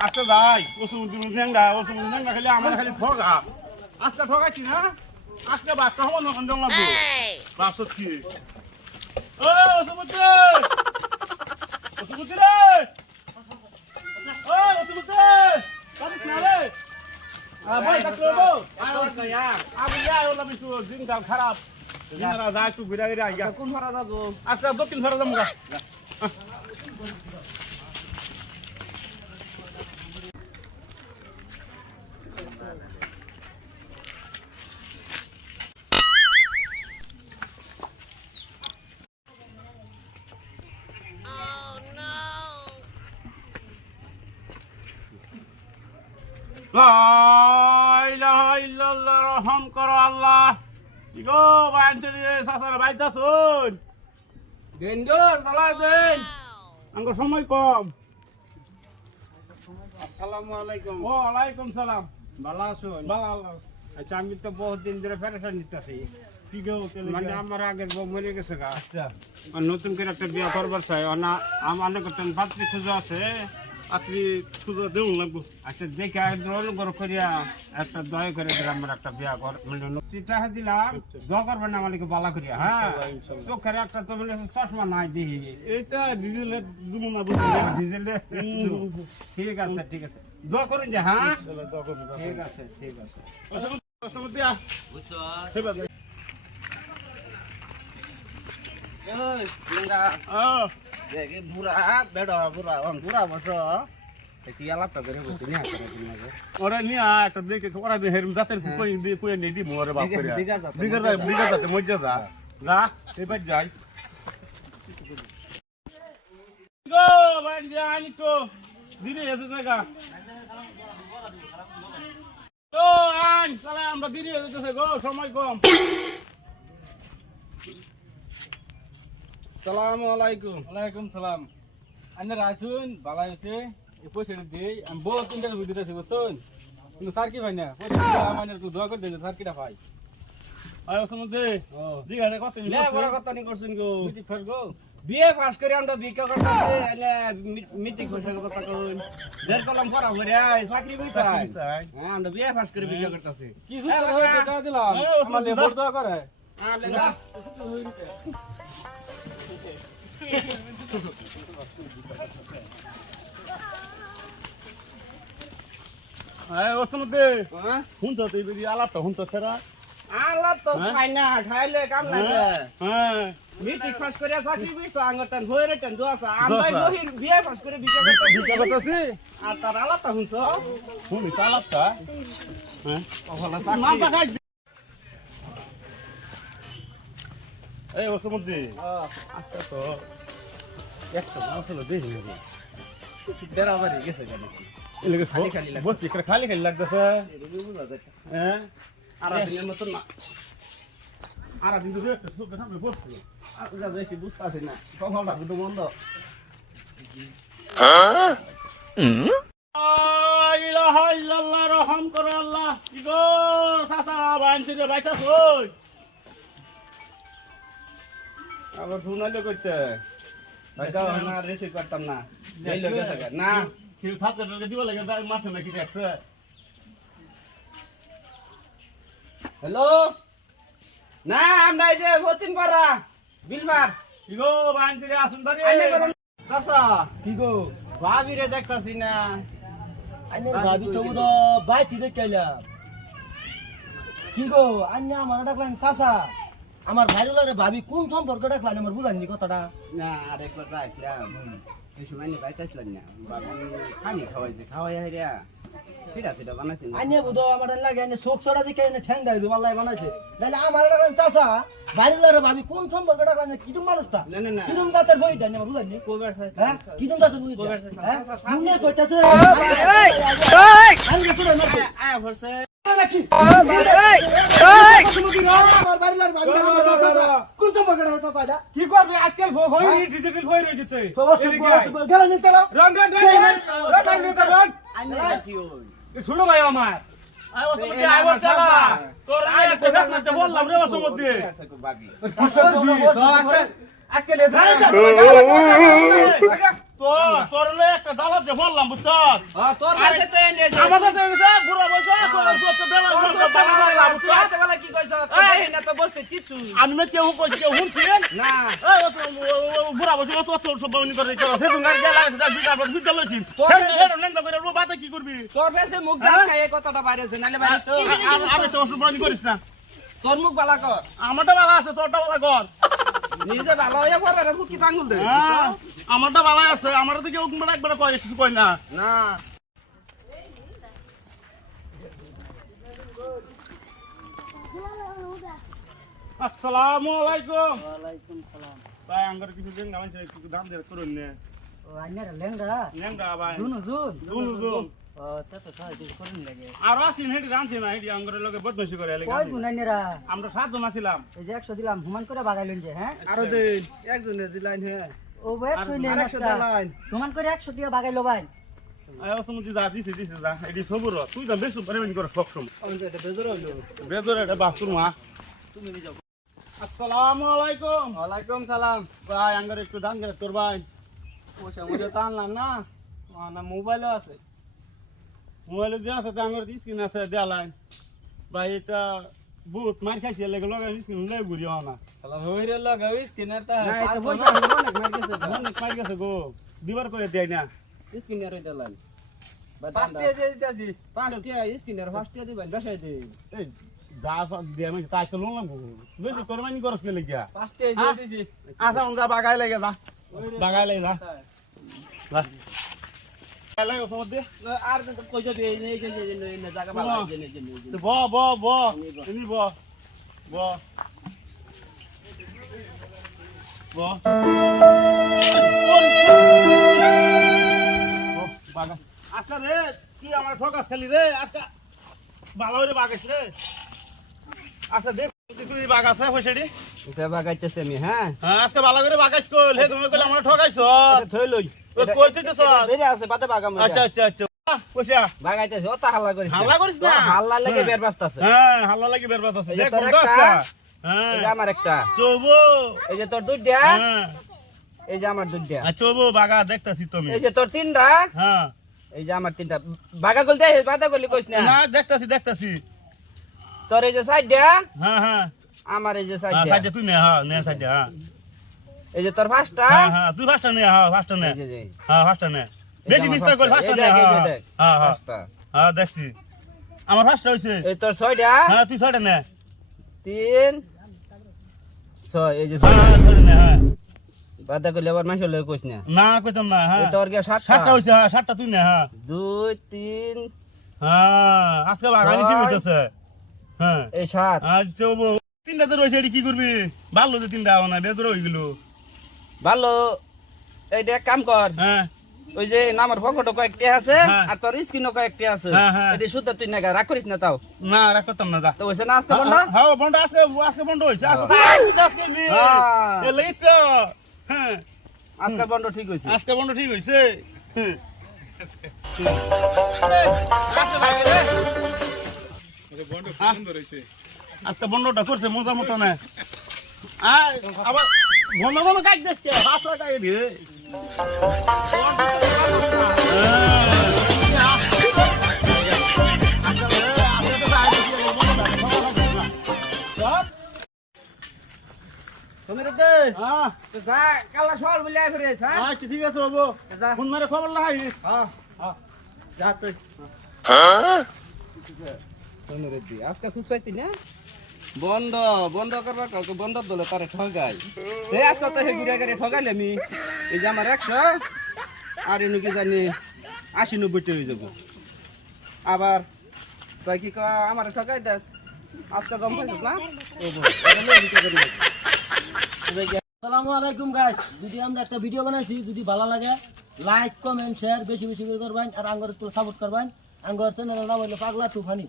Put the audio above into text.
আচ্ছা ভাই ওসুমুদ্দিন খালি আমার খালি ঠগা আজকে ঠগাইছি না আজকে বাচ্চা হবো না কন্ডম লাগবো বাচ্চা কি ও ওসুমুদ্দিন রে ও ওসুমুদ্দিন কাটিস না রে ভাই কাটলো গো আমি যাই ওলা বিশু দিনকাল খারাপ দিনরা যায় একটু ঘুরে ঘুরে আইগা কোন ভাড়া যাবো আজকে দক্ষিণ ভাড়া যাবো গা রহম করো আল্লাহ কি গো বাইতে শুন আমার সময় কম আসসালামু আলাইকুম ওয়ালাইকুম সালাম ভালো আছেন ভালো আল্লাহ আচ্ছা আমি তো বহুত দিন ধরে পেরেশান নিতেছি কি গো মানে আমার আগের বউ মরে গেছে গা আচ্ছা আর নতুন করে একটা বিয়া করবার চাই না আমার করতেন পাত্রী খুঁজো আছে আপনি খুঁজে দেউন লাগবো আচ্ছা দেখে অনুগ্রহ করিয়া একটা দয়া করে দিলাম আমার একটা বিয়া কর মানে টাকা দিলাম দোয়া করবেন না আমাকে বালা করিয়া হ্যাঁ চোখের একটা তো মানে চশমা নাই দেখি এইটা ডিজেল জুমনা বুঝি ডিজেলে ঠিক আছে ঠিক আছে দোয়া করুন যে হ্যাঁ ঠিক আছে ঠিক আছে অসমতিয়া বুঝছো হেবা ওই লিঙ্গা দেখে বুড়া বেড়া বুড়া বুড়া বসো কি আলাপটা করে বসে নিয়ে আসে ওরা নিয়ে একটা দেখে ওরা হেরম জাতের কই দিয়ে কই নেই দি মোরে বাপ করে বিগার জাতে মজ্জা যা যা এবার যাই গো বাড়ি যা আনি তো দিনে এসে জায়গা তো আন চলে আমরা দিনে এসেছে গো সময় কম সালামু আলাইকুম ওয়ালাইকুম সালাম আপনারা আসুন ভালো হয়েছে এই পয়সাটা দিই আমি বহু তিনটার ভিডিওতে আছি বুঝছেন কিন্তু স্যার কি ভাই না পয়সা আমার একটু দোয়া করে দেন স্যার কিটা ভাই আয় সমুদ্রে দিঘা কত লে বড় কথা নি করছেন গো মিটি ফের গো বিয়ে পাস করে আমরা ভিক্ষা করতেছি এনে মিটিং কইছে কথা কইন দের কলম পড়া হইরা চাকরি কইছাই হ্যাঁ আমরা বিয়ে পাস করে ভিক্ষা করতেছি কিছু টাকা দিলাম আমার লেবার দোয়া করে হ্যাঁ লেঙ্গা আয় সমুদ্রে হ্যাঁ হুন তো তুই বিদি আলাপটা হুন তো সেরা আলাপ তো খাই না খাইলে কাম না হ্যাঁ মিটিং পাস করে চাকরি কইছা আঙ্গটান হইরে টান দোয়াছা আমরা বহির বিয়ে পাস করে ভিক্ষা করতেছি ভিক্ষা করতেছি আর তার আলাপটা হুনছ হুন আলাপটা হ্যাঁ ওহলা নাম চাকরি দেখাই এই সমুদ্রে আজকে তো একটা মাছ হলো দেখি না বেরাবারি গেছে কেন এলাকা খালি খালি লাগছে। বসছি খালি খালি লাগতেছে হ্যাঁ আর দিনের মতন না আর দিন তো একটা সুখ সামনে বসছি আর যা বেশি বুঝতাছি না কপালটা কিন্তু বন্ধ ইলাহা ইল্লাল্লাহ রহম করো আল্লাহ কি গো সাসা বানছি রে বাইতা কই আবার শুনাইলে কইতে ভাইটা না রিসিভ করতাম না এই লোক গেছে না কেউ সাথে দিব লাগে মাছ নাকি দেখছে হ্যালো না আমরা এই যে বচিন পাড়া বিলবার কি গো বানছি রে আসুন বাড়ি আইনে করুন চাচা কি গো ভাবি রে দেখতাছি না আন্নের ভাবি তো তো বাইতি দেখাইলাম কি গো আন্না আমার ডাকলেন চাচা আমার ভাইরুলারে ভাবি কোন সম্পর্ক ডাকলেন আমার বুঝাননি কথাটা না আরে কথা আসলাম এই সময় নি বাইতাছিলাম না বাবু পানি খাওয়াইছে খাওয়াই হাইরা ঠিক আছে এটা বানাইছি আন্নে বুধো আমার লাগে আন্নে চোখ ছড়া দেখে এনে ঠ্যাং দাই দিও আল্লাহ বানাইছে তাহলে আমার ডাকলেন চাচা ভাইরুলারে ভাবি কোন সম্পর্ক ডাকলেন কি তুমি মানুষটা না না না কি তুমি দাঁতের বইটা আমার বুঝাননি কোবার হ্যাঁ কি তুমি দাঁতের বইটা কোবার সাইজ হ্যাঁ চাচা মুনে কইতাছে আরে শুনো না আয়া ভরছে নাকি আমার ভাইরুলার ভাবি কোন সম্পর্ক ডাকলেন চাচা কি করবে আজকাল হই ডিজিটাল হই রয়ে গেছে গেল নি চলো রন আইনে কি হই শুনো ভাই আমার আয় ও সমুদ্রে আয় বসলা তোর আয় কোথায় সাথে বললাম রে ও সমুদ্রে ভাবি আজকে লে তোর একটা দাওয়াত যে বললাম বুঝছ তোর কাছে তো এনে আমার কাছে বুড়া বলছে কি কইছ না তো বলতে কিছু আমি কেউ কইছি কেউ শুনছি না বুড়া বলছে তোর সব বাউনি করে সে দুঙ্গার গেলা বিদ্যা লইছি নেংদা করে বাতে কি করবি তোর কাছে মুখ দেখা এই কথাটা বাইরেছে নালে বাইরে তো আরে তো সব বাউনি করিস না তোর মুখ বালা কর আমারটা ভালো আছে তোরটা ভালো কর নিজে ভালো হয়ে পড়ে রে ফুকি আঙ্গুল দে আমারটা ভালো আছে আমারটা কেউ একবার কয় কিছু কয় না না আসসালামু আলাইকুম ওয়ালাইকুম সালাম ভাই আঙ্গার কিছু দিন গামান একটু দাম দিয়ে করুন নে ও আইনার লেংরা নেংদা ভাই দুনু জুন দুন ও তা তো খাই দিল করেন লাগে আর আসিন হেডি রামছে না হেডি আঙ্গারের লগে বদমাশি করে এলে কয় জুন আইনারা আমরা 7 জন আছিলাম এই যে 100 দিলাম হুমান করে বাগাইলেন যে হ্যাঁ আরো দিন একজনের দিলাইন হে ও 100 নেন আর 100 দিলাইন সমান করে 100 দিয়া বাগাইলো ভাই আয় অসমুজি যা দিছে যা এডি সবুর তুই তো বেশ পরিমাণ করে সব সময় আমাদের এটা বেজর হইলো বেদর এটা বাসুর মা তুমি নিয়ে যাও আসসালামু আলাইকুম ওয়ালাইকুম সালাম ভাই আঙ্গার একটু দাম দিয়ে তোর ভাই পয়সা মুজে টানলাম না না মোবাইলও আছে মোবাইলে যে আছে তা আঙ্গার স্ক্রিন আছে দেয়ালাই ভাই এটা বহুত মার খাইছে লাগে লগে স্ক্রিন লই ঘুরিও না শালা হইরে লাগাও স্ক্যানার তা না এটা পয়সা অনেক মার গেছে অনেক মার গেছে গো দিবার করে দেয় না স্ক্যানার হইতে লাইন পাঁচটা পাঁচটা দিয়ে দিতেছি পাঁচটা স্ক্যানার পাঁচটা দিবেন বেশাই দে এই যা দিয়ে আমি তাই তো লোন লাগবো বেশি কোরবানি করছ কে লাগিয়া পাঁচটা দিয়ে দিছি আচ্ছা উনটা বাগাই লাগে যা বাগাই লাগে যা যা বাগাই লাগে ওসমত দে আর তো কই যাবে এই যে জায়গা ভালো এই যে ব ব ব এনি ব ব ব বাগা আজকা রে তুই আমার ঠকাস খালি রে আজকা ভালো করে বাগাইছ রে আচ্ছা দেখ তুই বাগাছে পয়সাটি এটা বাগাইতেছে আমি হ্যাঁ হ্যাঁ আজকে ভালো করে বাগাইছ কল হে তুমি কইলে আমরা ঠকাইছ থই লই ও কইতেছ দেরি আছে বাতে বাগাম আচ্ছা আচ্ছা আচ্ছা পয়সা বাগাইতেছে ও তা হাল্লা করিস হাল্লা করিস না হাল্লা লাগে বের বাস্তাছে হ্যাঁ হাল্লা লাগি বেরবাত আছে এই যে দেখ তোর কোন একটা, দশটা হ্যাঁ এই যে আমার একটা চৌবো এই যে তোর দুইটা হ্যাঁ এই যে আমার দুইটা আর চৌবো বাগা দেখতাছি তুমি এই যে তোর তিনটা হ্যাঁ এই যে আমার তিনটা বাগা গল দে বাদা গলি কইস না না দেখতাছি তোর এই যে সাইডটা হ্যাঁ হ্যাঁ আমার এই যে হ্যাঁ সাইডটা সাইডে তুই নে হ্যাঁ নে সাইডে হ্যাঁ এই যে তোর পাঁচটা হ্যাঁ হ্যাঁ তুই ফাস্টটা নে হ্যাঁ ফাস্টটা নে এই যে হ্যাঁ ফাস্টটা নে বেশি আমার মিস্টেক কর পাঁচটা। ফাস্টটা এই নে দেখ, এই হ্যাঁ যে দেখ, হ্যাঁ হ্যাঁ পাঁচটা। হ্যাঁ দেখছি আমার ফাস্টটা হইছে এই তোর ছয়টা হ্যাঁ তুই ছয়টা নে তিন ছয় এই যে হ্যাঁ হ্যাঁ ছয়টা নে হ্যাঁ বাদা গলি আবার মাইশ লই কইস না না কইতাম না হ্যাঁ এই তোর গিয়া সাতটা সাতটা হইছে হ্যাঁ সাতটা তুই নে হ্যাঁ দুই তিন হ্যাঁ আজকে বাগানি কি ছয়। হইতেছে হ্যাঁ এই সাত আজ চৌবো তিনটা তো রয়েছে এটি কি করবি ভালো যে তিনটা হওয়া না বেদর হয়ে গেল ভালো এইটা এক কাম কর হ্যাঁ ওই যে নামের ফটো কয়েকটি আছে হ্যাঁ। আর তোর স্ক্রিনও কয়েকটি আছে হ্যাঁ, হ্যাঁ। এটি শুদ্ধ তুই নাগা রাগ করিস না তাও না রাখ করতাম না যা তো হইছে না আসতে বন্ধ হ্যাঁ বন্ধ আজকে বন্ধ হয়েছে আজকে আজকে নে হ্যাঁ। এ লই তো হ্যাঁ আজকে বন্ধ ঠিক হইছে আজকে বন্ধ ঠিক হয়েছে হ্যাঁ। আজকে লাগে রে। আজকে বন্ধটা করছে মজা মতো না আবার বন্ধ বন্ধ কাজ দেখছে হাত লাগাই দিয়ে সমীর দে হ্যাঁ তো যা কালা সল বলে আই ফিরে হ্যাঁ আচ্ছা ঠিক আছে বাবু যা ফোন মারে খবর লাই হ্যাঁ যা তুই সমীর দি আজকে খুশ পাইতি না বন্ধ বন্ধ করবা কাউকে বন্ধ দলে তারে ঠগাই এই আজকে তো হে গুড়া গাড়ি ঠগাইলে আমি এই যে আমার 100 আর এনু কি জানি 80-90 হয়ে যাব আবার তুই কি কয় আমার ঠগাই দাস আজকে গম পাইছিস না ও বল এটা লই দিতে করি আসসালামু আলাইকুম গাইস যদি আমরা একটা ভিডিও বানাইছি যদি ভালো লাগে লাইক কমেন্ট শেয়ার বেশি বেশি করে করবেন আর আঙ্গর তো সাপোর্ট করবেন আঙ্গর চ্যানেলের নাম হলো পাগলা টুফানি